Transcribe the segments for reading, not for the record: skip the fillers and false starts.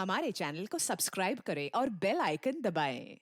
हमारे चैनल को सब्सक्राइब करें और बेल आइकन दबाएं।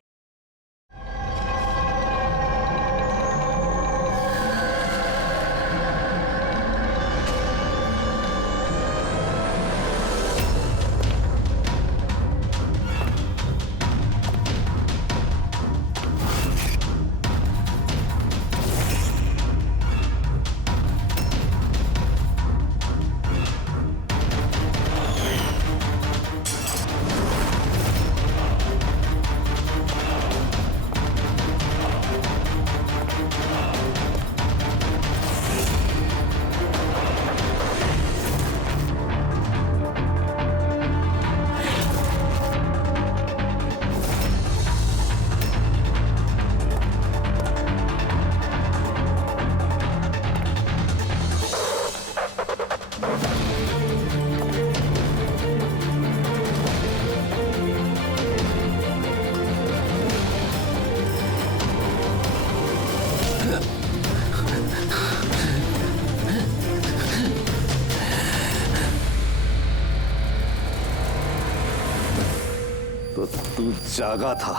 तो तू जागा था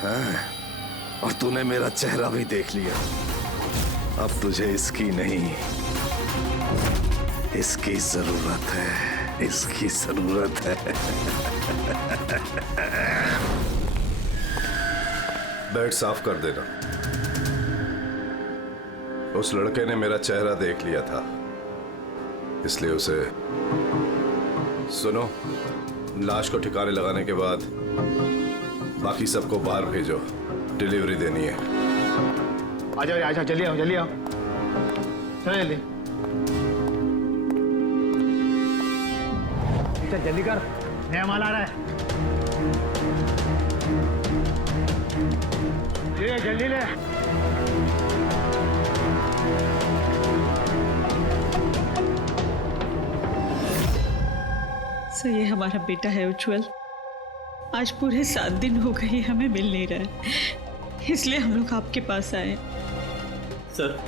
हैं? और तूने मेरा चेहरा भी देख लिया। अब तुझे इसकी नहीं, इसकी जरूरत है, इसकी जरूरत है। बेड साफ कर देना। उस लड़के ने मेरा चेहरा देख लिया था, इसलिए उसे सुनो। लाश को ठिकाने लगाने के बाद बाकी सबको बाहर भेजो, डिलीवरी देनी है। आजा जल्दी आओ, जल्दी आओ, चलो जल्दी। चल जल्दी कर, नया माल आ रहा है। ले जल्दी ले। सो ये हमारा बेटा है उज्जवल। आज पूरे 7 दिन हो गए हमें मिल नहीं रहा है, इसलिए हम लोग आपके पास आए। सर,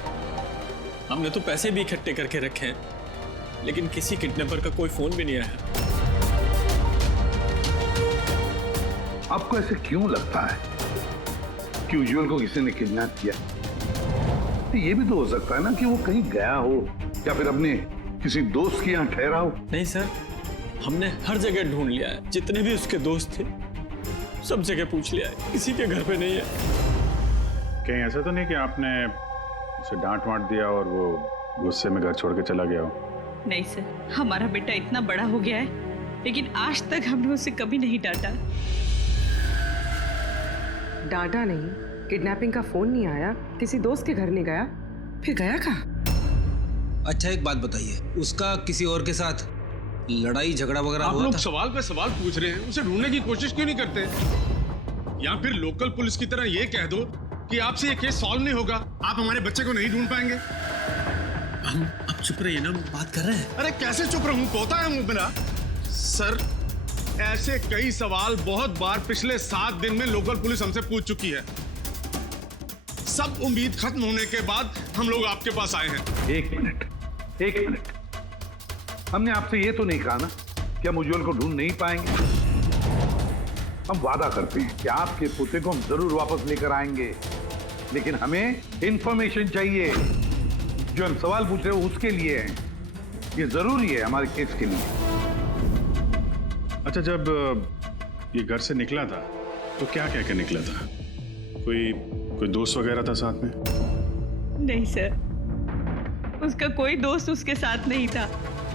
हमने तो पैसे भी इकट्ठे करके रखे हैं, लेकिन किसी किडनैपर का कोई फोन भी नहीं आया। आपको ऐसे क्यों लगता है कि उज्जवल को किसी ने किडनैप किया? तो ये भी तो हो सकता है ना कि वो कहीं गया हो या फिर अपने किसी दोस्त के यहाँ ठहरा हो। नहीं सर, हमने हर जगह ढूंढ लिया है, जितने भी उसके दोस्त थे सब जगह पूछ लिया है, किसी के घर पे नहीं है। कहीं ऐसा तो नहीं कि आपने उसे डांट वांट दिया और वो गुस्से में घर छोड़ के चला गया हो? नहीं सर, हमारा बेटा इतना बड़ा हो गया है, लेकिन आज तक हमने उसे कभी नहीं डांटा। डांटा नहीं, किडनैपिंग का फोन नहीं आया, किसी दोस्त के घर नहीं गया, फिर गया कहाँ? अच्छा एक बात बताइए, उसका किसी और के साथ लड़ाई झगड़ा वगैरह हुआ था? आप लोग सवाल पे सवाल पूछ रहे हैं, उसे ढूंढने की कोशिश क्यों नहीं करते? या फिर लोकल पुलिस की तरह ये कह दो कि आपसे ये केस सॉल्व नहीं होगा, आप हमारे बच्चे को नहीं ढूंढ पाएंगे। हम अब चुप रहिए ना, बात कर रहे हैं। अरे कैसे चुप रहूं, पोता है मुंह मेरा। सर, ऐसे कई सवाल बहुत बार पिछले 7 दिन में लोकल पुलिस हमसे पूछ चुकी है। सब उम्मीद खत्म होने के बाद हम लोग आपके पास आए हैं। एक मिनट, हमने आपसे ये तो नहीं कहा ना कि हम उज्जवल को ढूंढ नहीं पाएंगे। हम वादा करते हैं कि आपके पोते को हम जरूर वापस लेकर आएंगे, लेकिन हमें इंफॉर्मेशन चाहिए। जो हम सवाल पूछ रहे हो उसके लिए है, ये जरूरी है हमारे केस के लिए। अच्छा, जब ये घर से निकला था तो क्या कह के निकला था? कोई दोस्त वगैरह था साथ में? नहीं सर, उसका कोई दोस्त उसके साथ नहीं था।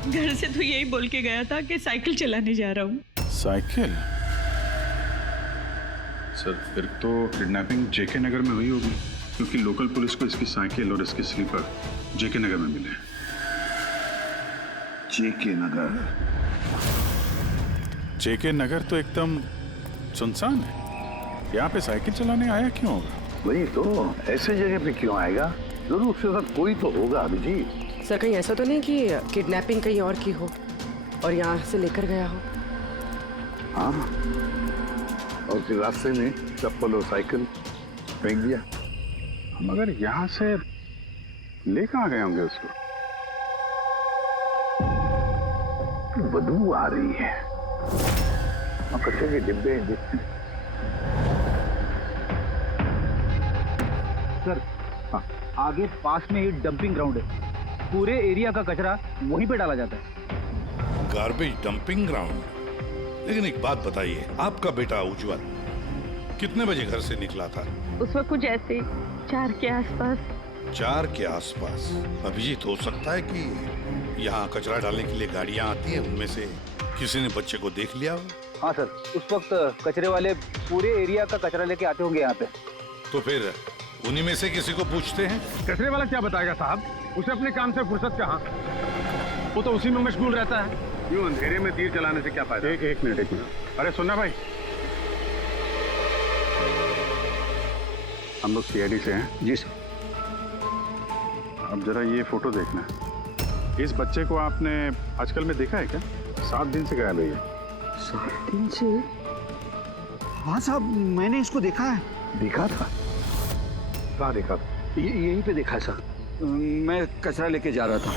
घर से तो यही बोल के गया था कि साइकिल चलाने जा रहा हूँ। साइकिल? सर, फिर तो किडनैपिंग जेके नगर में हुई होगी, क्योंकि लोकल पुलिस को इसकी साइकिल और इसके स्लीपर जेके नगर में मिले। जेके नगर? जेके नगर तो एकदम सुनसान है, यहाँ पे साइकिल चलाने आया क्यों होगा? वही तो, ऐसे जगह पे क्यों आएगा? जरूर उसके साथ कोई तो होगा अभिजीत। सर कहीं ऐसा तो नहीं कि किडनैपिंग कहीं और की हो और यहाँ से लेकर गया हो? हाँ, और फिर रास्ते में चप्पल और साइकिल फेंक दिया। मगर यहाँ से ले कहाँ गए होंगे उसको? बदबू आ रही है। और कचरे के डिब्बे देखते हैं। सर हाँ, आगे पास में ही डंपिंग ग्राउंड है, पूरे एरिया का कचरा वहीं पे डाला जाता है। Garbage dumping ground? लेकिन एक बात बताइए, आपका बेटा उज्जवल कितने बजे घर से निकला था? उस वक्त कुछ ऐसे 4 के आसपास। 4 के आसपास? अभिजीत, हो सकता है कि यहाँ कचरा डालने के लिए गाड़ियाँ आती हैं, उनमें से किसी ने बच्चे को देख लिया हो? हाँ सर, उस वक्त कचरे वाले पूरे एरिया का कचरा लेके आते होंगे यहाँ पे। तो फिर उन्हीं में से किसी को पूछते हैं। कचरे वाला क्या बताएगा साहब, उसे अपने काम से फुर्सत कहाँ, वो तो उसी में मशगूल रहता है। यूं अंधेरे में तीर चलाने से क्या फायदा? एक मिनट। अरे सुनना भाई, हम लोग सीआईडी से हैं। जी सर। अब जरा ये फोटो देखना, इस बच्चे को आपने आजकल में देखा है क्या? 7 दिन से गायब है ये। 7 दिन से? हाँ साहब, मैंने इसको देखा है। देखा था? कहाँ देखा था? यहीं पे देखा है सर, मैं कचरा लेके जा रहा था।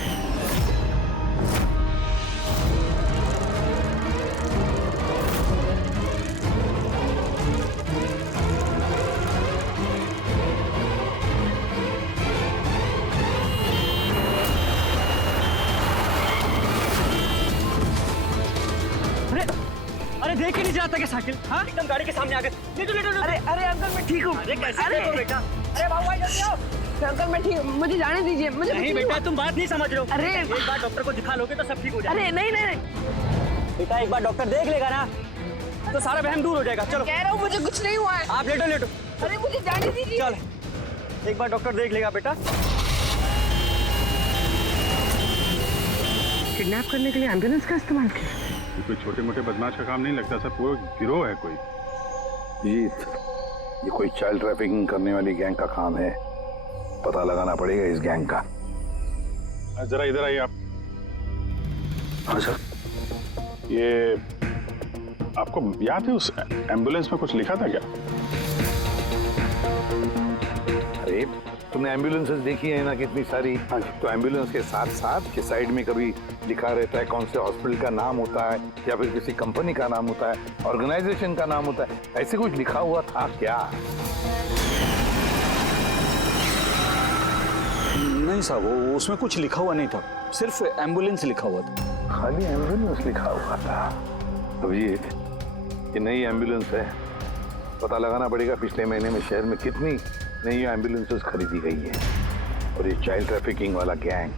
अरे देख ही नहीं जाता क्या साइकिल? हाँ, एकदम गाड़ी के सामने आ गए। ले। अरे अंकल मैं ठीक हूँ। अरे कैसे हो बेटा? अरे बाबू भाई जल्दी आओ। अंकल मैं ठीक, मुझे जाने दीजिए। मुझे नहीं बेटा, तुम बात नहीं समझ रहे हो। अरे एक बार डॉक्टर को दिखा लोगे तो सब ठीक हो जाएगा। अरे नहीं बेटा, एक बार डॉक्टर देख लेगा ना तो सारा वहम दूर हो जाएगा। चलो, कह रहा हूँ मुझे कुछ नहीं हुआ है। आप लेटो। अरे मुझे जाने दीजिए। चल, एक बार डॉक्टर देख लेगा बेटा। किडनैप करने के लिए एम्बुलेंस का इस्तेमाल किया? कोई छोटे मोटे बदमाश का काम नहीं लगता सर, पूरा गिरोह है कोई। जीत, ये कोई चाइल्ड ट्रैफिकिंग करने वाली गैंग का काम है, पता लगाना पड़ेगा इस गैंग का। जरा इधर आइए आप। हाँ सर। ये आपको याद है उस एम्बुलेंस में कुछ लिखा था क्या? अरे तुमने एम्बुलेंसेस देखी है ना कितनी सारी? हाँ, तो एम्बुलेंस के साथ साथ के साइड में कभी लिखा रहता है कौन से हॉस्पिटल का नाम होता है या फिर किसी कंपनी का नाम होता है, ऑर्गेनाइजेशन का नाम होता है, ऐसे कुछ लिखा हुआ था क्या? नहीं साहब, वो उसमें कुछ लिखा हुआ नहीं था, सिर्फ एम्बुलेंस लिखा हुआ था। खाली एम्बुलेंस लिखा हुआ था? अभिजीत, ये नई एम्बुलेंस है, पता लगाना पड़ेगा पिछले महीने में शहर में कितनी नई एम्बुलेंसेस खरीदी गई है, और ये चाइल्ड ट्रैफिकिंग वाला गैंग,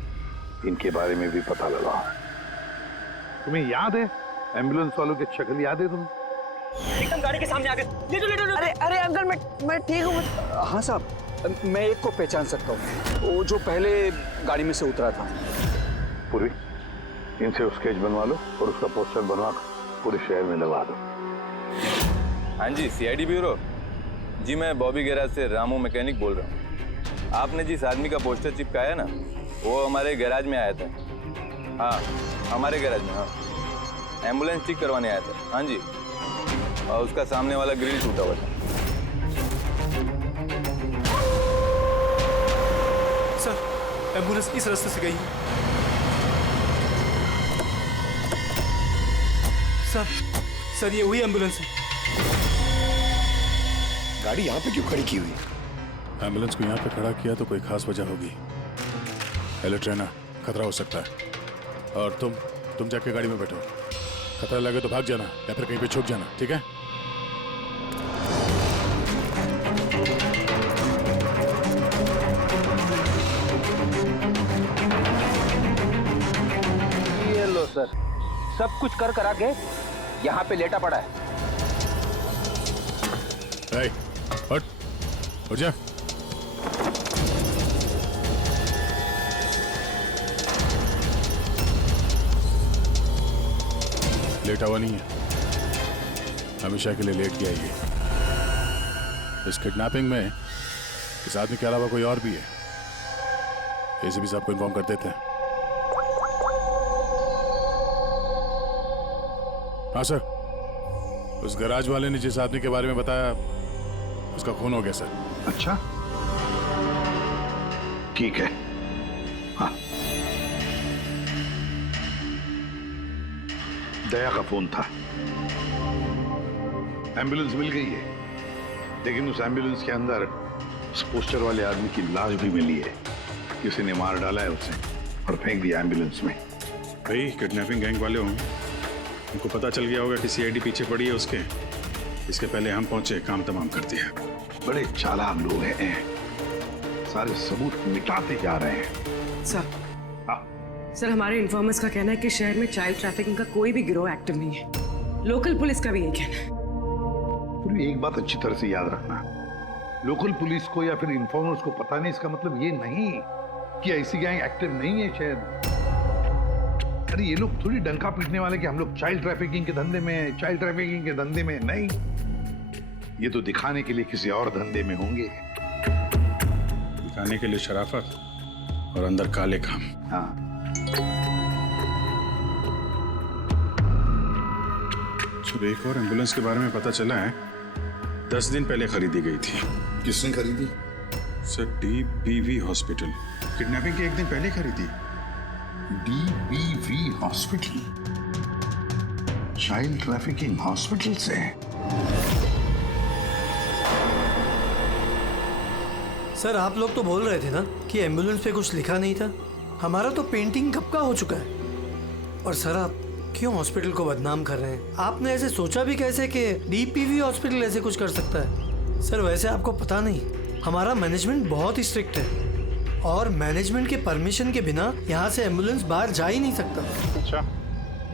इनके बारे में भी पता लगाओ। तुम्हें याद है एम्बुलेंस वालों की शक्ल याद है तुम्हें? एकदम गाड़ी के सामने आ गए। लेटो। अरे अंकल मैं ठीक हूँ। हाँ साहब, मैं एक को पहचान सकता हूँ, वो जो पहले गाड़ी में से उतरा था। पूरी इनसे स्केच बनवा लो और उसका पोस्टर बनवा पूरे शहर में लगा दो। हाँ जी, सीआईडी ब्यूरो जी, मैं बॉबी गैराज से रामू मैकेनिक बोल रहा हूँ। आपने जिस आदमी का पोस्टर चिपकाया ना, वो हमारे गैराज में आया था। हाँ, हमारे गैराज में। हाँ, एम्बुलेंस ठीक करवाने आया था। हाँ जी, और उसका सामने वाला ग्रिल टूटा हुआ था। सर, एम्बुलेंस इस रास्ते से गई है। सर ये वही एम्बुलेंस है। गाड़ी यहाँ पे क्यों खड़ी की हुई? एम्बुलेंस को यहाँ पे खड़ा किया तो कोई खास वजह होगी। हेलो ट्रेना, खतरा हो सकता है, और तुम जाके गाड़ी में बैठो। खतरा लगे तो भाग जाना या फिर कहीं पे छुप जाना, ठीक है? ये लो सर, सब कुछ कर करा के यहाँ पे लेटा पड़ा है। उठ जा। लेटा हुआ नहीं है, हमेशा के लिए लेट गया ये। इस किडनैपिंग में इस आदमी के अलावा कोई और भी है, एसीपी साहब को इन्फॉर्म कर देते हैं। हाँ सर, उस गैराज वाले ने जिस आदमी के बारे में बताया उसका खून हो गया सर। अच्छा, ठीक है। हाँ, दया का फोन था। एम्बुलेंस मिल गई है, लेकिन उस एम्बुलेंस के अंदर उस पोस्टर वाले आदमी की लाश भी मिली है। किसी ने मार डाला है उसे और फेंक दिया एम्बुलेंस में। भाई किडनैपिंग गैंग वाले होंगे, उनको पता चल गया होगा कि सीआईडी पीछे पड़ी है उसके। इसके पहले हम पहुंचे, काम तमाम कर दिया। बड़े चालाक लोग हैं, सारे सबूत मिटाते जा रहे हैं। सर, सर हमारे इन्फॉर्मर्स का कहना है कि शहर में चाइल्ड ट्रैफिकिंग का कोई भी गिरोह एक्टिव नहीं है। लोकल पुलिस का भी यही कहना है। फिर एक बात अच्छी तरह से याद रखना, लोकल पुलिस को या फिर इन्फॉर्मर्स को पता नहीं, इसका मतलब ये नहीं कि ऐसी गैंग एक्टिव नहीं है शहर में। अरे ये लोग थोड़ी डंका पीटने वाले कि हम लोग चाइल्ड ट्रैफिकिंग के धंधे में हैं, चाइल्ड ट्रैफिकिंग के धंधे में नहीं। ये तो दिखाने के लिए किसी और धंधे में होंगे। दिखाने के लिए शराफत और अंदर काले काम। हाँ, एक और एम्बुलेंस के बारे में पता चला है, 10 दिन पहले खरीदी गई थी। किसने खरीदी? Sir, DBV hospital. किडनैपिंग के एक दिन पहले खरीदी। DBV hospital, child trafficking hospital से। सर आप लोग तो बोल रहे थे ना कि एम्बुलेंस पे कुछ लिखा नहीं था। हमारा तो पेंटिंग कब का हो चुका है। और सर आप क्यों हॉस्पिटल को बदनाम कर रहे हैं? आपने ऐसे सोचा भी कैसे कि डीपीवी हॉस्पिटल ऐसे कुछ कर सकता है? सर वैसे आपको पता नहीं, हमारा मैनेजमेंट बहुत ही स्ट्रिक्ट है और मैनेजमेंट के परमिशन के बिना यहाँ से एम्बुलेंस बाहर जा ही नहीं सकता। अच्छा,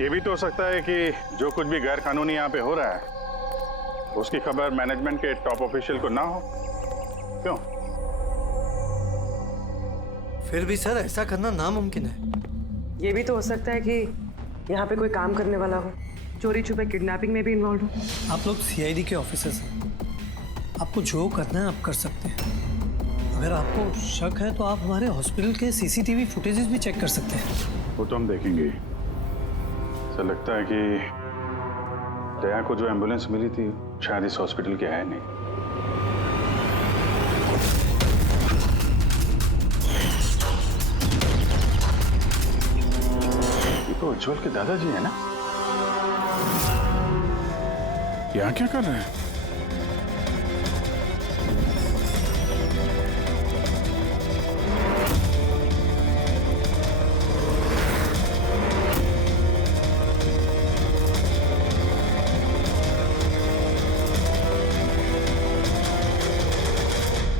ये भी तो हो सकता है कि जो कुछ भी गैर कानूनी यहाँ पे हो रहा है उसकी खबर मैनेजमेंट के टॉप ऑफिशियल को ना हो। क्यों? फिर भी सर ऐसा करना नामुमकिन है। ये भी तो हो सकता है कि यहाँ पे कोई काम करने वाला हो, चोरी छुपे किडनैपिंग में भी इन्वॉल्व हो। आप लोग सीआईडी के ऑफिसर्स हैं, आपको जो करना है आप कर सकते हैं। अगर आपको शक है तो आप हमारे हॉस्पिटल के सीसीटीवी फुटेजेस भी चेक कर सकते हैं। वो तो हम देखेंगे। ऐसा लगता है कि दया को जो एम्बुलेंस मिली थी शायद इस हॉस्पिटल की है नहीं। तो उज्जवल के दादाजी है ना? यहाँ क्या कर रहे हैं?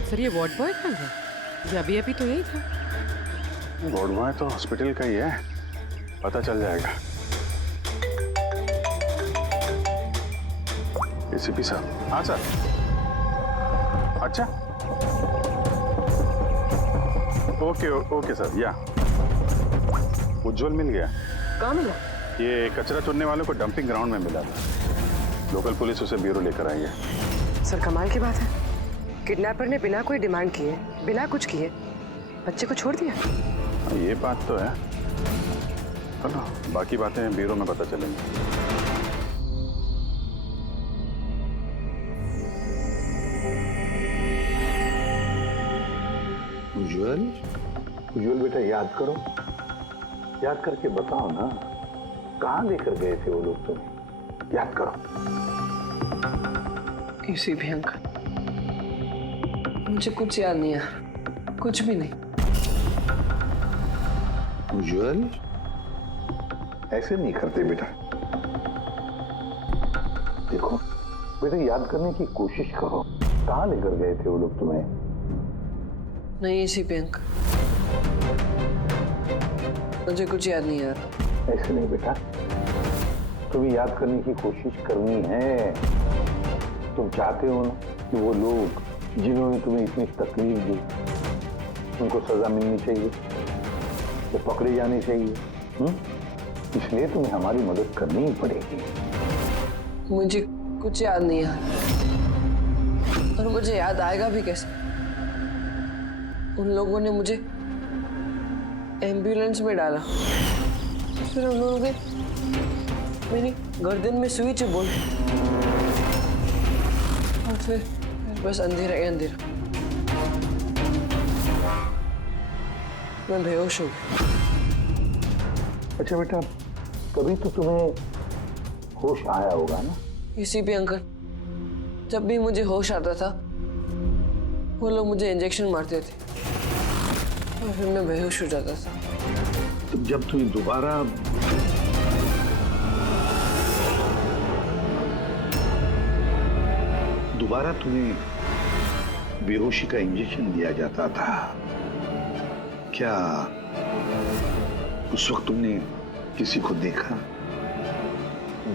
सर ये वार्ड बॉय कहाँ है? ये अभी तो यही था। वार्ड बॉय तो हॉस्पिटल का ही है, पता चल जाएगा। एसीपी साहब। हाँ सर। अच्छा, ओके सर। या उज्जवल मिल गया। कहाँ मिला? ये कचरा चुनने वालों को डंपिंग ग्राउंड में मिला था। लोकल पुलिस उसे ब्यूरो लेकर आई है। सर कमाल की बात है, किडनैपर ने बिना कोई डिमांड किए, बिना कुछ किए बच्चे को छोड़ दिया। ये बात तो है, चलो बाकी बातें ब्यूरो में पता चलेंगी। उज्जवल बेटा याद करो, याद करके बताओ ना, कहाँ लेकर गए थे वो लोग तुम्हें? याद करो। किसी भी अंकल, मुझे कुछ याद नहीं है, कुछ भी नहीं। उज्जवल ऐसे नहीं करते बेटा। देखो बेटा, याद करने की कोशिश करो, कहाँ लेकर गए थे वो लोग तुम्हें? नहीं इसी पे अंकल, मुझे कुछ याद नहीं यार। ऐसे नहीं बेटा, तुम्हें याद करने की कोशिश करनी है। तुम चाहते हो ना कि वो लोग जिन्होंने तुम्हें इतनी तकलीफ दी उनको सजा मिलनी चाहिए, तो पकड़े जाने चाहिए। इसलिए तुम्हें हमारी मदद करनी ही पड़ेगी। मुझे कुछ याद नहीं है और मुझे याद आएगा भी कैसे? उन लोगों ने मुझे एम्बुलेंस में डाला, फिर उन लोगों ने मेरी गर्दन में सुई चुभोई और फिर बस अंधेरा ही अंधेरा। मैं बेहोश हो गया। अच्छा बेटा, कभी तो तुम्हें होश आया होगा ना? इसी पे अंकल, जब भी मुझे होश आता था वो लोग मुझे इंजेक्शन मारते थे और फिर मैं बेहोश हो जाता था। तो जब तुम्हें दोबारा तुम्हें बेहोशी का इंजेक्शन दिया जाता था, क्या उस वक्त तुमने किसी को देखा?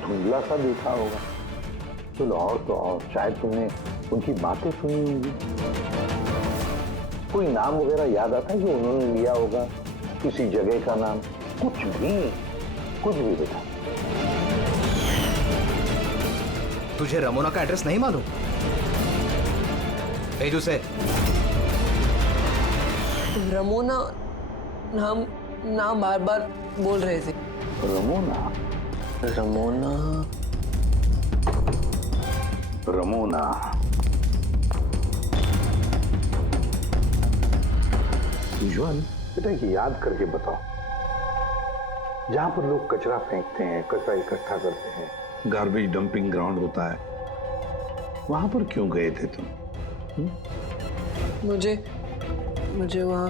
धुंधला सा देखा होगा। चलो और तो और शायद तुमने उनकी बातें सुनी होंगी। कोई नाम वगैरह याद आता है जो उन्होंने लिया होगा, किसी जगह का नाम, कुछ भी बेटा। तुझे रमोना का एड्रेस नहीं मालूम? भेज उसे। रमोना नाम बार बार बोल रहे थे। रमोना उज्ज्वल, बेटा ये याद करके बताओ, जहां पर लोग कचरा फेंकते हैं, कचरा इकट्ठा करते हैं, गार्बेज डंपिंग ग्राउंड होता है, वहां पर क्यों गए थे तुम? मुझे वहां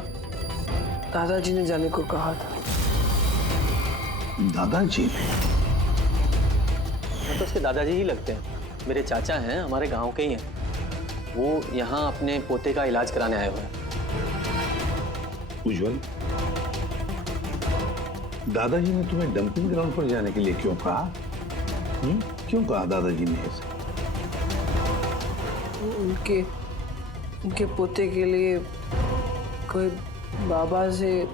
दादाजी ने जाने को कहा था। दादाजी ने? तो उसके दादाजी ही लगते हैं, मेरे चाचा हैं, हमारे गांव के ही हैं। वो यहाँ अपने पोते का इलाज कराने आए हुए हैं। उज्ज्वल, दादाजी ने तुम्हें डंपिंग ग्राउंड पर जाने के लिए क्यों कहा? क्यों कहा दादाजी ने ऐसा? उनके पोते के लिए कोई बाबा से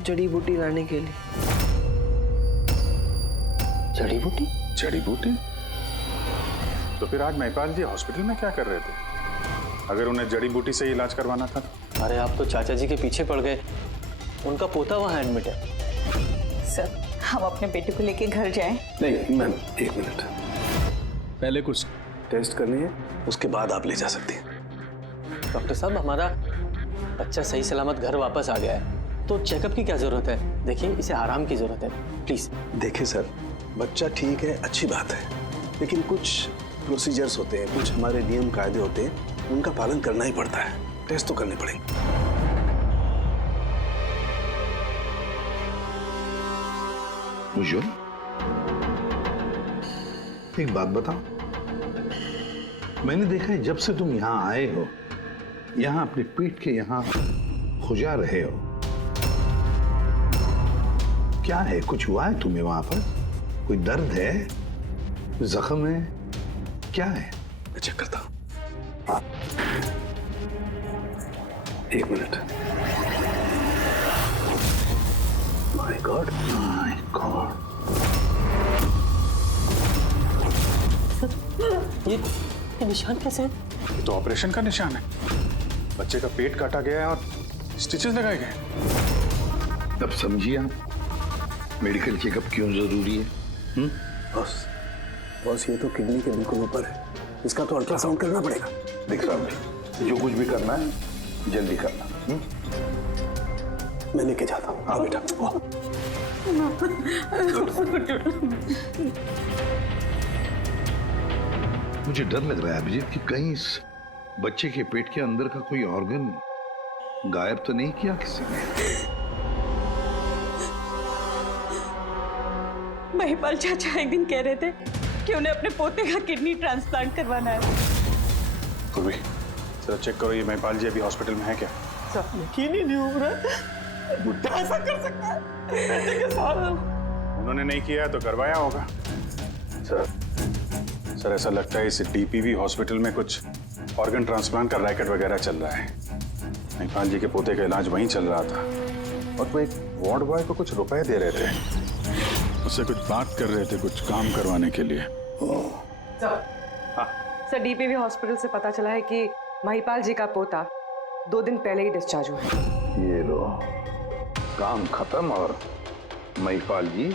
जड़ी बूटी लाने के लिए। जड़ी बूटी? तो फिर आज महिपाल जी हॉस्पिटल में क्या कर रहे थे, अगर उन्हें जड़ी बूटी से इलाज करवाना था? अरे आप तो चाचा जी के पीछे पड़ गए, उनका पोता वहाँ एडमिट है। सर, हम अपने बेटे को लेके घर जाएं? नहीं मैम, एक मिनट, पहले कुछ टेस्ट करनी है, उसके बाद आप ले जा सकती हैं। डॉक्टर साहब, हमारा बच्चा सही सलामत घर वापस आ गया है, तो चेकअप की क्या जरूरत है? देखिए, इसे आराम की जरूरत है, प्लीज। देखिए सर, बच्चा ठीक है, अच्छी बात है, लेकिन कुछ प्रोसीजर्स होते हैं, कुछ हमारे नियम कायदे होते हैं, उनका पालन करना ही पड़ता है। टेस्ट तो करने पड़ेंगे। उज्ज्वल, एक बात बताओ, मैंने देखा है जब से तुम यहाँ आए हो, यहाँ अपने पेट के यहाँ खुजा रहे हो, क्या है? कुछ हुआ है तुम्हें वहां पर? कोई दर्द है, जख्म है, क्या है? मैं चेक करता हूं। एक मिनट। My God. ये निशान कैसे हैं? ये तो ऑपरेशन का निशान है, बच्चे का पेट काटा गया है और स्टिचेस लगाए गए। अब समझिए आप मेडिकल चेकअप क्यों जरूरी है? बॉस, ये तो किडनी के बिल्कुल ऊपर है, इसका तो अल्ट्रासाउंड करना पड़ेगा। देख साहब जी, जो कुछ भी करना है जल्दी करना। मैं लेके जाता हूँ। हाँ बेटा। मुझे डर लग रहा है अभिजीत कि कहीं इस बच्चे के पेट के अंदर का कोई ऑर्गन गायब तो नहीं किया किसी ने? महिपाल चाचा एक दिन कह रहे थे कि उन्हें अपने पोते का किडनी ट्रांसप्लांट करवाना है। पूर्वी, जरा चेक करो, ये महिपाल जी अभी हॉस्पिटल में है क्या? सर, यकीन ही नहीं हो रहा, बुढ़ा ऐसा कर सकता है बेटे के साथ? उन्होंने नहीं किया तो करवाया होगा। सर ऐसा लगता है इस डीपीवी हॉस्पिटल में कुछ ऑर्गन ट्रांसप्लांट का रैकेट वगैरह चल रहा है। महिपाल जी के पोते का इलाज वहीं चल रहा था और वो एक वार्ड बॉय को कुछ रुपए दे रहे थे, उससे कुछ बात कर रहे थे, कुछ काम करवाने के लिए। सर, डीपीवी हॉस्पिटल से पता चला है कि महिपाल जी का पोता 2 दिन पहले ही डिस्चार्ज हुआ है। ये लो, काम खत्म और महिपाल जी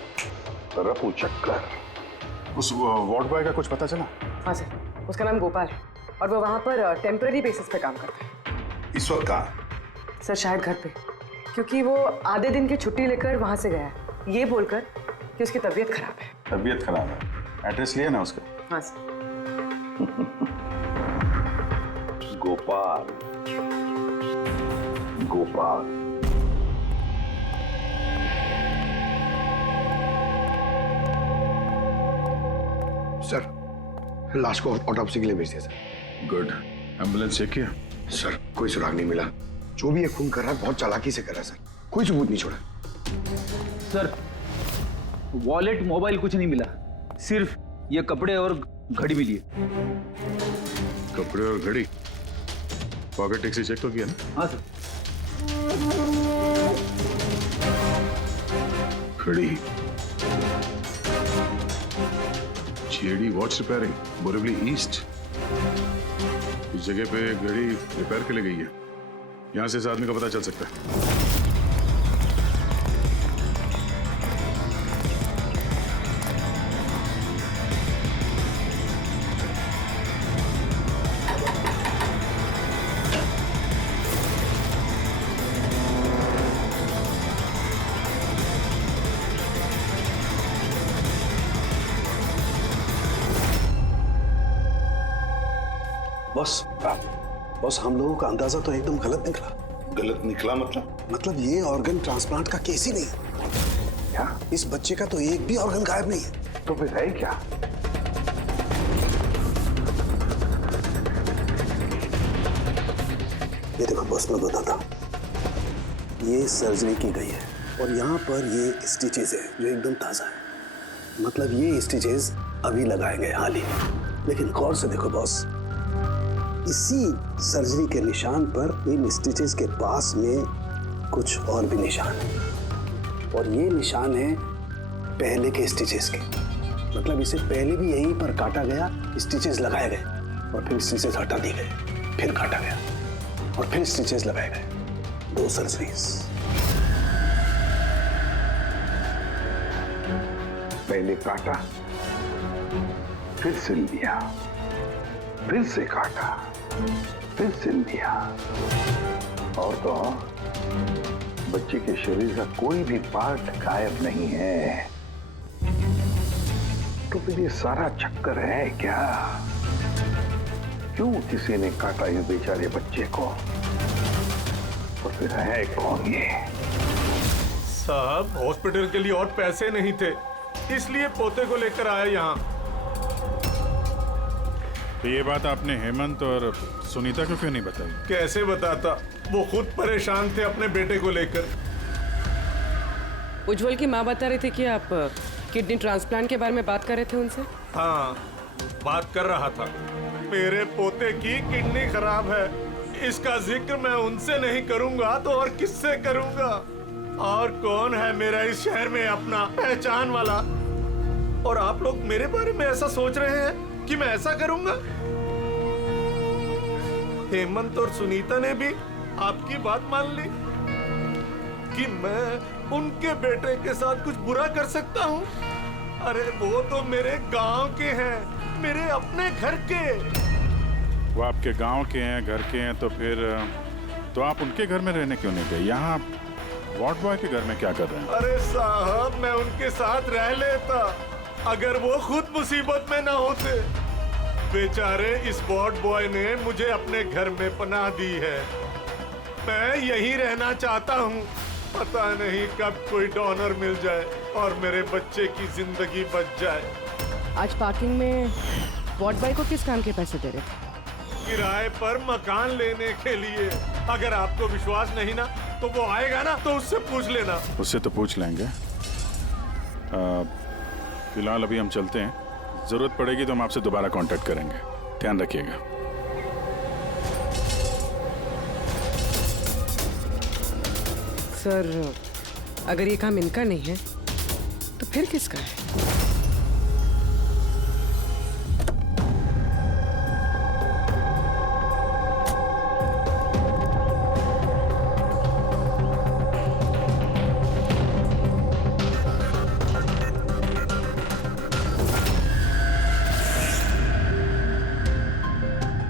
रफू चक्कर। उस वार्ड बॉय का कुछ पता चला? हाँ सर, उसका नाम गोपाल है और वो वहाँ पर टेम्पररी बेसिस पे काम करता है। इस वक्त कहाँ? सर शायद घर पे, क्योंकि वो आधे दिन की छुट्टी लेकर वहाँ से गया है, ये बोलकर कि उसकी तबीयत खराब है। तबीयत खराब है। एड्रेस लिया ना उसका? हाँ सर। गोपाल, गोपाल। सर, लाश को ऑटोप्सी के लिए भेज दिया सर। गुड। एम्बुलेंस चेक किया? सर, कोई सुराग नहीं मिला। जो भी ये खून कर रहा है बहुत चालाकी से कर रहा है सर, कोई सबूत नहीं छोड़ा। सर, वॉलेट मोबाइल कुछ नहीं मिला, सिर्फ ये कपड़े और घड़ी मिली है। कपड़े और घड़ी? पॉकेट टैक्सी चेक तो किया ना? हाँ सर। घड़ी, JD watch repairing, Borivali east. इस जगह पे घड़ी रिपेयर के लिए गई है। यहां से इस आदमी का पता चल सकता है। बॉस, हम लोगों का अंदाजा तो एकदम गलत निकला। गलत निकला मतलब ये ऑर्गन ट्रांसप्लांट का केस ही नहीं है। क्या? इस बच्चे का तो एक भी ऑर्गन गायब नहीं है। तो फिर है क्या? ये देखो बॉस, मैं बताता हूँ। ये सर्जरी की गई है और यहाँ पर ये स्टिचेस है जो एकदम ताजा है। मतलब ये स्टिचेस अभी लगाए गए हाल ही। लेकिन गौर से देखो बॉस, इसी सर्जरी के निशान पर इन स्टिचेस के पास में कुछ और भी निशान है और ये निशान है पहले के स्टिचेस के। मतलब इसे पहले भी यहीं पर काटा गया, स्टिचेस लगाए गए और फिर स्टिचेस हटा दिए गए, फिर काटा गया और फिर स्टिचेस लगाए गए। 2 सर्जरीज। पहले काटा, फिर सिल दिया, फिर से काटा, फिर सिल दिया। और तो बच्चे के शरीर का कोई भी पार्ट गायब नहीं है। तो फिर ये सारा चक्कर है क्या? क्यों किसी ने काटा इस बेचारे बच्चे को? और फिर है कौन ये? साहब, हॉस्पिटल के लिए और पैसे नहीं थे, इसलिए पोते को लेकर आया यहाँ। तो ये बात आपने हेमंत और सुनीता को क्यों नहीं बताई? कैसे बताता, वो खुद परेशान थे अपने बेटे को लेकर। उज्जवल की माँ बता रही थी कि आप किडनी ट्रांसप्लांट के बारे में बात कर रहे थे उनसे। हाँ, बात कर रहा था। मेरे पोते की किडनी खराब है, इसका जिक्र मैं उनसे नहीं करूंगा तो और किससे करूंगा? और कौन है मेरा इस शहर में अपना पहचान वाला? और आप लोग मेरे बारे में ऐसा सोच रहे हैं कि मैं ऐसा करूंगा? हेमंत और सुनीता ने भी आपकी बात मान ली कि मैं उनके बेटे के साथ कुछ बुरा कर सकता हूँ? अरे वो तो मेरे गांव के हैं, मेरे अपने घर के। वो आपके गांव के हैं, घर के हैं, तो फिर तो आप उनके घर में रहने क्यों नहीं गए? यहाँ वार्ड बॉय के घर में क्या कर रहे हैं? अरे साहब, मैं उनके साथ रह लेता अगर वो खुद मुसीबत में ना होते। बेचारे इस वार्ड बॉय ने मुझे अपने घर में पनाह दी है। मैं यहीं रहना चाहता हूँ। पता नहीं कब कोई डोनर मिल जाए और मेरे बच्चे की जिंदगी बच जाए। आज पार्किंग में वार्ड बॉय को किस काम के पैसे दे रहे थे? किराए पर मकान लेने के लिए। अगर आपको विश्वास नहीं ना तो वो आएगा ना तो उससे पूछ लेना। उससे तो पूछ लेंगे। फिलहाल अभी हम चलते हैं, जरूरत पड़ेगी तो हम आपसे दोबारा कांटेक्ट करेंगे। ध्यान रखिएगा। सर, अगर ये काम इनका नहीं है तो फिर किसका है?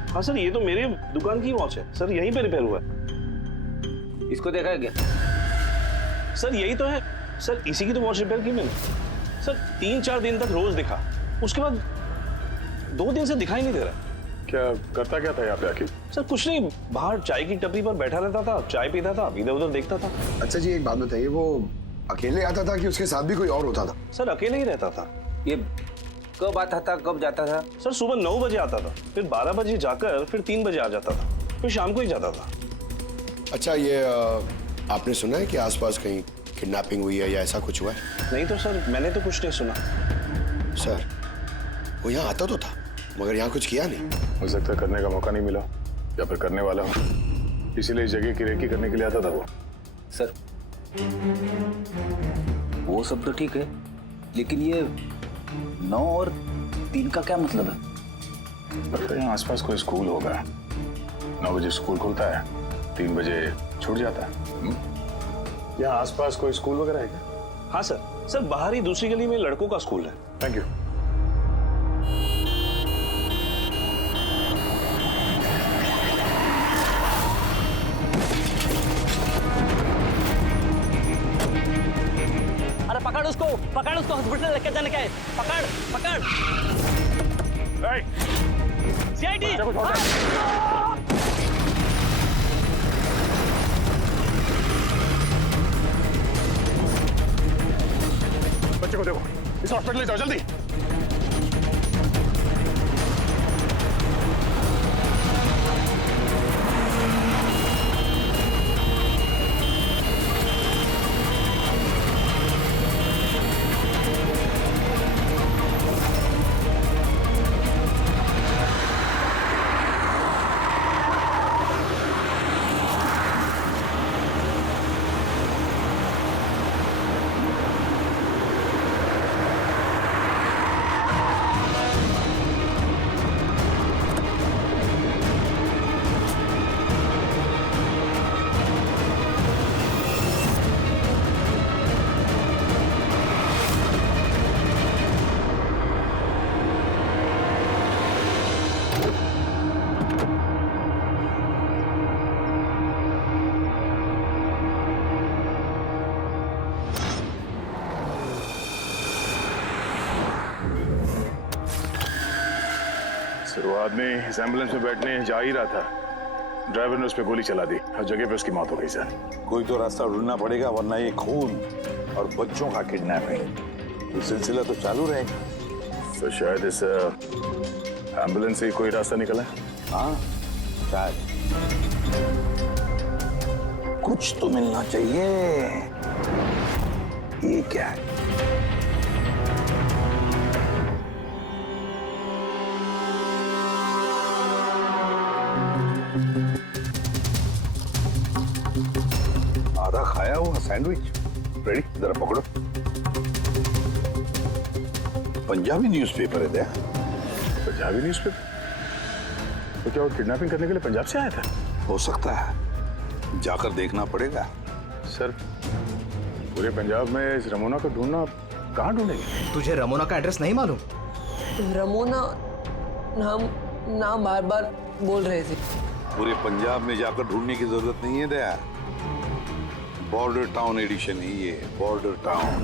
हाँ सर, ये तो मेरे दुकान की वॉच है सर, यहीं पे रिपेयर हुआ है। इसको देखा है क्या? सर यही तो है सर, इसी की तो वॉच रिपेयर की मैंने। सर 3-4 दिन तक रोज दिखा, उसके बाद 2 दिन से दिखाई नहीं दे रहा। क्या करता क्या था यहाँ पे आखिर? सर कुछ नहीं, बाहर चाय की टपरी पर बैठा रहता था, चाय पीता था, इधर उधर देखता था। अच्छा जी एक बात बताइए, वो अकेले आता था कि उसके साथ भी कोई और होता था? सर अकेले ही रहता था। ये कब आता था, कब जाता था? सर सुबह 9 बजे आता था, फिर 12 बजे जाकर फिर 3 बजे आ जाता था, फिर शाम को ही जाता था। अच्छा ये आपने सुना है कि आसपास कहीं किडनैपिंग हुई है या ऐसा कुछ हुआ है? नहीं तो सर, मैंने तो कुछ नहीं सुना। सर वो यहाँ आता तो था मगर यहाँ कुछ किया नहीं। हो सकता है करने का मौका नहीं मिला या फिर करने वाला हो, इसीलिए इस जगह की रेकी करने के लिए आता था वो। सर वो सब तो ठीक है, लेकिन ये 9 और 3 का क्या मतलब है? लगता है यहाँ आसपास कोई स्कूल होगा। 9 बजे स्कूल खुलता है, 3 बजे छूट जाता है। यहाँ आसपास कोई स्कूल वगैरह है क्या? हाँ सर, सर बाहर ही दूसरी गली में लड़कों का स्कूल है। Thank you. अरे पकड़ उसको हॉस्पिटल लेके जाने का है। पकड़ सीआईडी। बच्चे को देखो, इस हॉस्पिटल ले जाओ जल्दी। वो आदमी इस एम्बुलेंस में बैठने जा ही रहा था, ड्राइवर ने उस पर गोली चला दी और जगह पे उसकी मौत हो गई। सर कोई तो रास्ता ढूंढना पड़ेगा, वरना ये खून और बच्चों का किडनैपिंग ये सिलसिला तो चालू रहेगा। तो शायद इस एम्बुलेंस से ही कोई रास्ता निकला है। हाँ शायद, कुछ तो मिलना चाहिए। ये क्या है? आधा खाया हुआ सैंडविच रेडी, जरा पकड़ो। पंजाबी न्यूज़पेपर है। पंजाबी न्यूज़पेपर? तो क्या वो किडनैपिंग करने के लिए पंजाब से आया था? हो सकता है, जाकर देखना पड़ेगा। सर पूरे पंजाब में इस रमोना को ढूंढना, कहाँ ढूंढेंगे? तुझे रमोना का एड्रेस नहीं मालूम? रमोना नाम बार बार बोल रहे थे। पूरे पंजाब में जाकर ढूंढने की जरूरत नहीं है दया, बॉर्डर टाउन एडिशन है ये, बॉर्डर टाउन।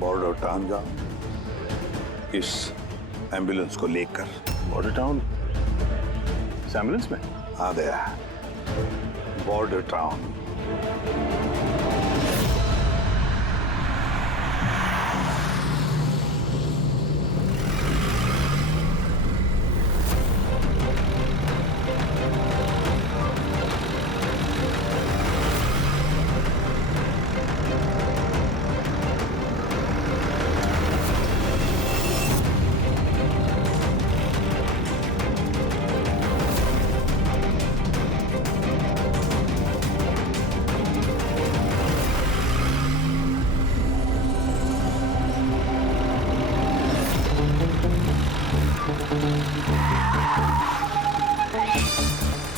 बॉर्डर टाउन जाओ इस एम्बुलेंस को लेकर। बॉर्डर टाउन इस एम्बुलेंस में? हाँ Daya, border town.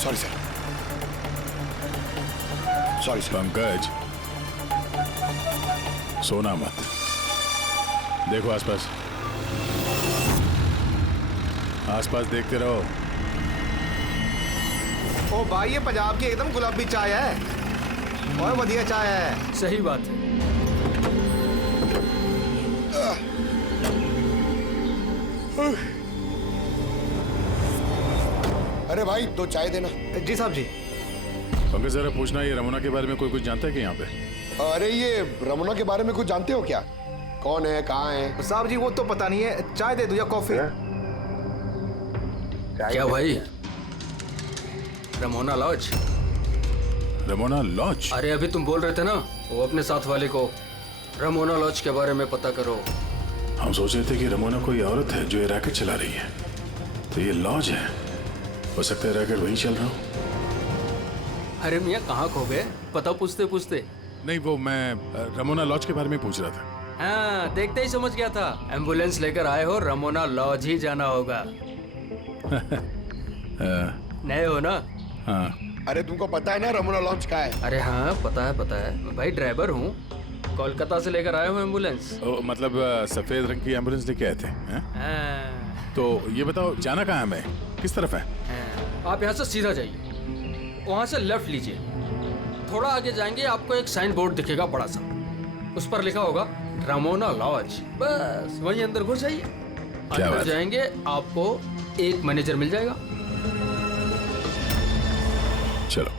Sorry sir, sorry sir. Pankaj सोना मत, देखो आसपास, आसपास देखते रहो। ओ भाई ये पंजाब की एकदम गुलाबी चाय है और बढ़िया चाय है। सही बात है। अरे भाई 2 चाय देना। जी साहब जी। पंकज जरा पूछना, ये रमोना के बारे में कोई कुछ जानता है कि यहाँ पे? अरे ये रमोना के बारे में कुछ जानते हो क्या? कौन है, कहाँ है? साहब जी वो तो पता नहीं है, चाय दे दो या कॉफी? क्या भाई? Ramona lodge? Ramona lodge? अरे अभी तुम बोल रहे थे ना, वो अपने साथ वाले को रमोना लॉज के बारे में पता करो। हम सोच रहे थे कि रमोना कोई औरत है जो ये रैकेट चला रही है, तो ये लॉज है। हो सकता है रैकेट वही चल रहा हो। अरे मियाँ कहाँ खो गए, पता पूछते पूछते? नहीं, वो मैं रमोना लॉज के बारे में पूछ रहा था। हाँ, देखते ही समझ गया था। एम्बुलेंस लेकर आए हो, रमोना लॉज ही जाना होगा। नए हो ना? हाँ। अरे तुमको पता है ना रमोना लॉज कहाँ है? अरे हाँ पता है भाई, ड्राइवर हूँ, कोलकाता से लेकर आया हूँ एम्बुलेंस। मतलब सफेद रंग की एम्बुलेंस लेके आए थे? तो ये बताओ जाना कहाँ है, मैं किस तरफ है? आप यहाँ से सीधा जाइए, वहाँ से लेफ्ट लीजिए, थोड़ा आगे जाएंगे आपको एक साइन बोर्ड दिखेगा बड़ा सा, उस पर लिखा होगा रमोना लॉज। बस वहीं अंदर घुस जाइए, अंदर जाएंगे आपको एक मैनेजर मिल जाएगा। चलो।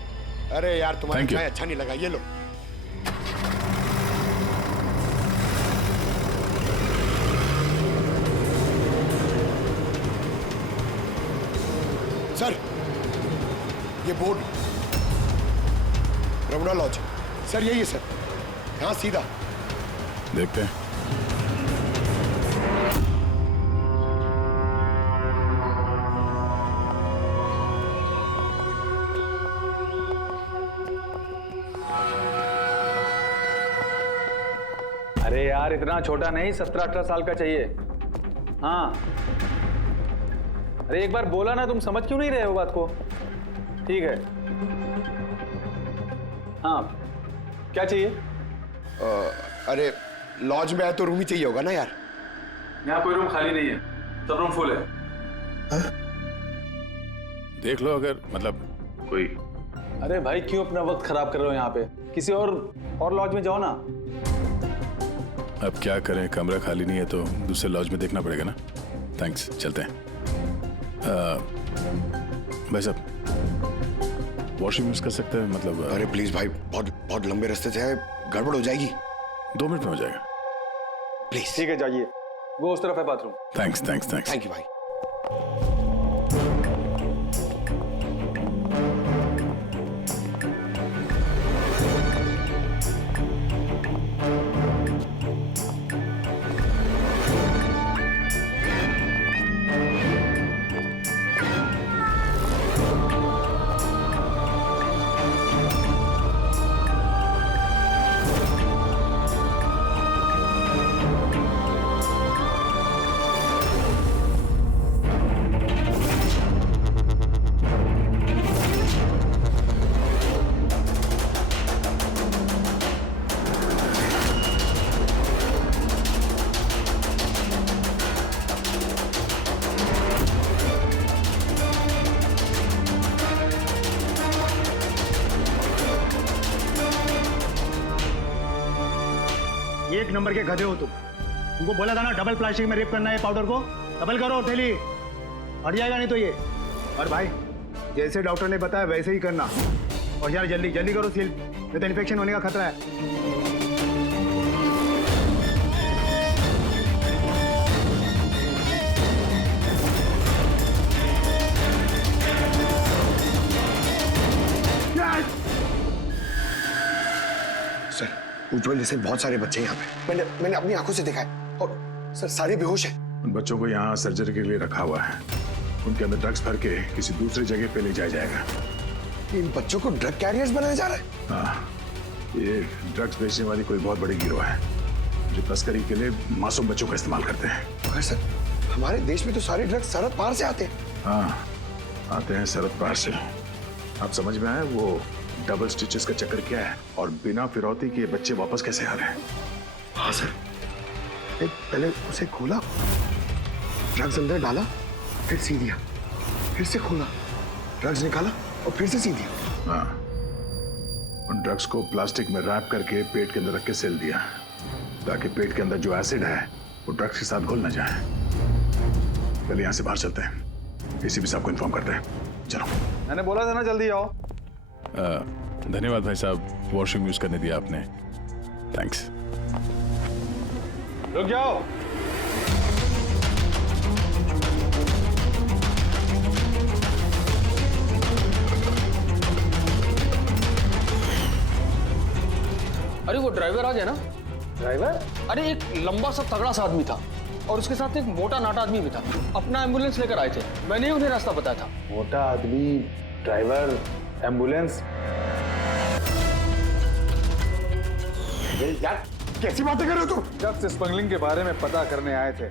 अरे यार तुम्हारा चाय अच्छा नहीं लगा, ये लो। सर ये बोर्ड रमोना लॉज, सर यही है सर, यहाँ सीधा। देखते हैं। अरे यार इतना छोटा नहीं, 17-18 साल का चाहिए। हाँ अरे एक बार बोला ना, तुम समझ क्यों नहीं रहे हो बात को? ठीक है। हाँ क्या चाहिए? अरे लॉज में आए तो रूम ही चाहिए होगा ना यार। यहाँ कोई रूम खाली नहीं है, सब रूम फुल है। देख लो अगर मतलब कोई। अरे भाई क्यों अपना वक्त खराब कर रहे हो यहाँ पे? किसी और लॉज में जाओ ना। अब क्या करें, कमरा खाली नहीं है तो दूसरे लॉज में देखना पड़ेगा ना। थैंक्स, चलते हैं। भाई साहब वॉशरूम यूज कर सकते हैं मतलब? अरे प्लीज भाई, बहुत लंबे रास्ते से है, गड़बड़ हो जाएगी। 2 मिनट में हो जाएगा प्लीज। ठीक है जाइए, वो उस तरफ है बाथरूम। थैंक्स। थैंक यू भाई। एक नंबर के गधे हो तुमको बोला था ना डबल प्लास्टिक में रेप करना है पाउडर को, डबल करो थैली, हट जाएगा नहीं तो ये। और भाई जैसे डॉक्टर ने बताया वैसे ही करना, और यार जल्दी जल्दी करो सील, नहीं तो इन्फेक्शन होने का खतरा है। उज्जवल जैसे बहुत सारे बच्चे यहाँ पे, मैंने अपनी आंखों से देखा है, और सर सारे बेहोश हैं। उन बच्चों को यहाँ सर्जरी के लिए रखा हुआ है, उनके अंदर ड्रग्स भर के किसी दूसरी जगह पे ले जाया जाएगा। इन बच्चों को ड्रग कैरियर्स बनाया जा रहा है? हाँ, ये ड्रग्स बेचने वाली कोई बहुत बड़ी गिरोह है जो तस्करी के लिए मासूम बच्चों का इस्तेमाल करते हैं। मगर सर हमारे देश में तो सारे ड्रग्स सरहद पार से आते हैं। हाँ आते हैं सरहद पार से। आप समझ में आए वो डबल स्टिचेस का चक्कर क्या है, और बिना फिरौती के बच्चे वापस कैसे आ रहे हैं? हाँ सर, पहले उसे खोला, ड्रग्स अंदर डाला, फिर सी दिया, फिर से खोला, ड्रग्स निकाला और फिर से सी दिया। हाँ, उन ड्रग्स को प्लास्टिक में रैप करके पेट के अंदर रख के सेल दिया, ताकि पेट के अंदर जो एसिड है वो ड्रग्स के साथ घुल न जाए। पहले यहाँ से बाहर चलते हैं, एसीपी साहब को इन्फॉर्म करते हैं। चलो। मैंने बोला था ना जल्दी आओ। धन्यवाद भाई साहब, वॉशरूम यूज करने दिया आपने, थैंक्स। रुक जाओ। अरे वो ड्राइवर आ गया ना? ड्राइवर? अरे एक लंबा सा तगड़ा सा आदमी था और उसके साथ एक मोटा नाटा आदमी भी था। अपना एम्बुलेंस लेकर आए थे, मैंने ही उन्हें रास्ता बताया था। मोटा आदमी, ड्राइवर, एम्बुलेंस। यार कैसी बातें कर रहे हो तुम? जब स्मगलिंग के बारे में पता करने आए थे।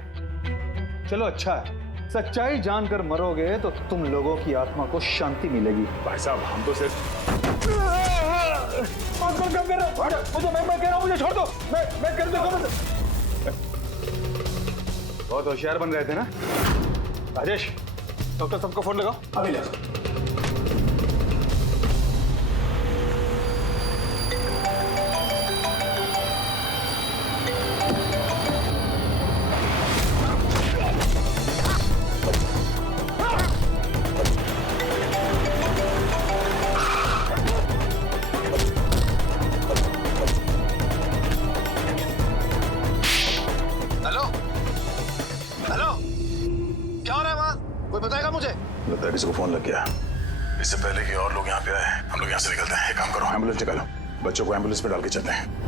चलो अच्छा है, सच्चाई जानकर मरोगे तो तुम लोगों की आत्मा को शांति मिलेगी। भाई साहब हम तो सिर्फ मुझे मैं कह रहा हूँ, मुझे छोड़ दो। मैं कर दूंगा। बहुत होशियार बन रहे थे ना राजेश? डॉक्टर साहब को फोन लगाओ अभी। लगाओ। लगता है किसी को फोन लग गया। इससे पहले कि और लोग यहाँ पे आए, हम लोग यहाँ से निकलते हैं। एक काम करो, एम्बुलेंस निकालो, बच्चों को एम्बुलेंस पे डाल के चलते हैं।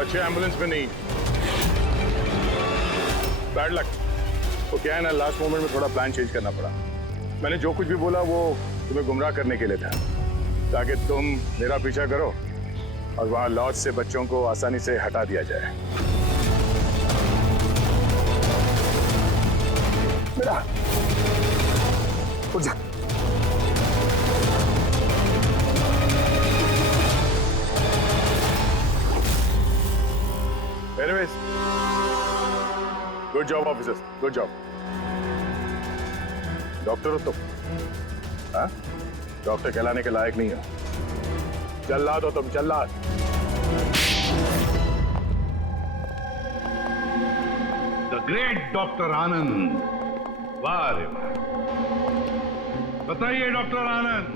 बच्चे एम्बुलेंस में नहीं, बैड लक। वो क्या है ना, लास्ट मोमेंट में थोड़ा प्लान चेंज करना पड़ा। मैंने जो कुछ भी बोला वो तुम्हें गुमराह करने के लिए था, ताकि तुम मेरा पीछा करो और वहां लॉज से बच्चों को आसानी से हटा दिया जाए। बेटा उठ जा। Anyways, good job officers, good job. Doctor हो तुम? हाँ? डॉक्टर कहलाने के लायक नहीं हो। जल्लाद हो तुम, जल्लाद। द ग्रेट डॉक्टर आनंद। वाह रे वाह। बताइए डॉक्टर आनंद,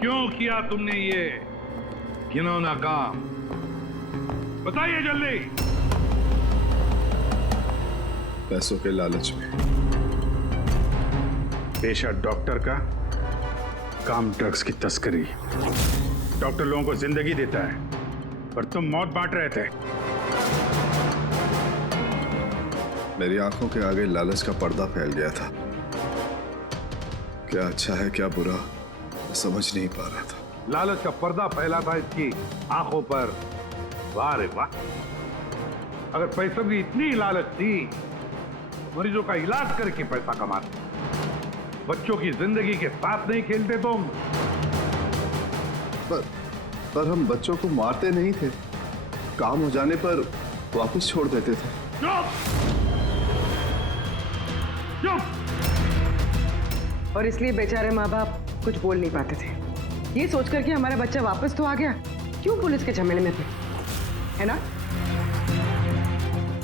क्यों किया तुमने ये घिनौना काम? बताइए जल्दी। पैसों के लालच में। पेशा डॉक्टर का, काम ड्रग्स की तस्करी। डॉक्टर लोगों को जिंदगी देता है, पर तुम मौत बांट रहे थे। मेरी आंखों के आगे लालच का पर्दा फैल गया था। क्या अच्छा है क्या बुरा, मैं समझ नहीं पा रहा था। लालच का पर्दा फैला था इसकी आंखों पर, वाह रे वाह, अगर पैसों की इतनी लालच थी, मरीजों का इलाज करके पैसा कमाते, बच्चों की जिंदगी के साथ नहीं खेलते तुम। पर हम बच्चों को मारते नहीं थे, काम हो जाने पर वापस छोड़ देते थे। और इसलिए बेचारे माँ बाप कुछ बोल नहीं पाते थे, ये सोचकर कि हमारा बच्चा वापस तो आ गया, क्यों पुलिस के झमेले में थे, है ना?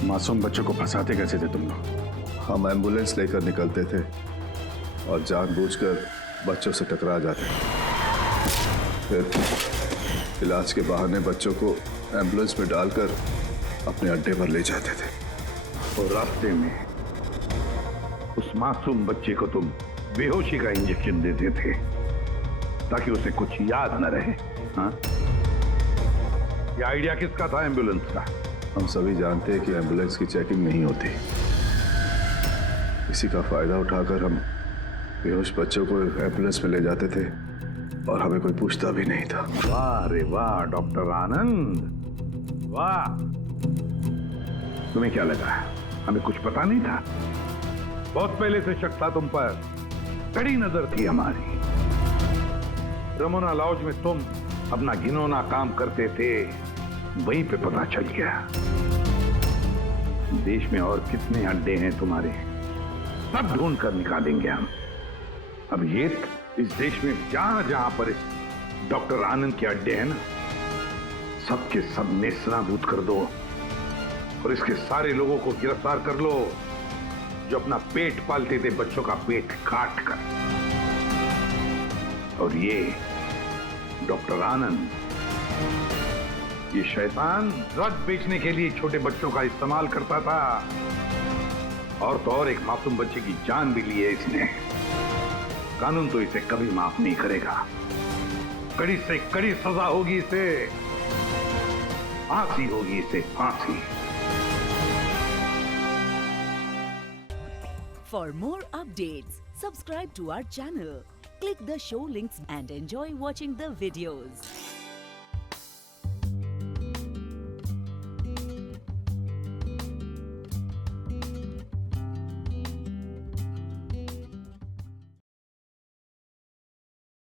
मासूम बच्चों को फंसाते कैसे थे तुम लोग? हम एम्बुलेंस लेकर निकलते थे और जानबूझकर बच्चों से टकरा जाते, फिर इलाज के बहाने बच्चों को एम्बुलेंस में डालकर अपने अड्डे पर ले जाते थे। और रास्ते में उस मासूम बच्चे को तुम बेहोशी का इंजेक्शन देते थे ताकि उसे कुछ याद न रहे। हाँ? ये आइडिया किसका था एम्बुलेंस का? हम सभी जानते हैं कि एम्बुलेंस की चेकिंग नहीं होती, इसी का फायदा उठाकर हम बेहोश बच्चों को एम्बुलेंस में ले जाते थे और हमें कोई पूछता भी नहीं था। वाह रे वाह डॉक्टर आनंद, वाह। तुम्हें क्या लगा हमें कुछ पता नहीं था? बहुत पहले से शक था तुम पर, कड़ी नजर थी हमारी। रमोना लॉज में तुम अपना घिनौना काम करते थे, वहीं पे पता चल गया। देश में और कितने अड्डे हैं तुम्हारे, सब ढूंढ कर निकालेंगे हम। अब ये इस देश में जहां जहां पर इस डॉक्टर आनंद के अड्डे हैं ना, सबके सब नेस्तनाबूद कर दो और इसके सारे लोगों को गिरफ्तार कर लो जो अपना पेट पालते थे बच्चों का पेट काट कर। और ये डॉक्टर आनंद, ये शैतान ड्रग बेचने के लिए छोटे बच्चों का इस्तेमाल करता था, और तो और एक मासूम बच्चे की जान भी ली है इसने। कानून तो इसे कभी माफ नहीं करेगा, कड़ी से कड़ी सजा होगी इसे, फांसी होगी इसे, फांसी। For more updates, subscribe to our channel, click the show links and enjoy watching the videos.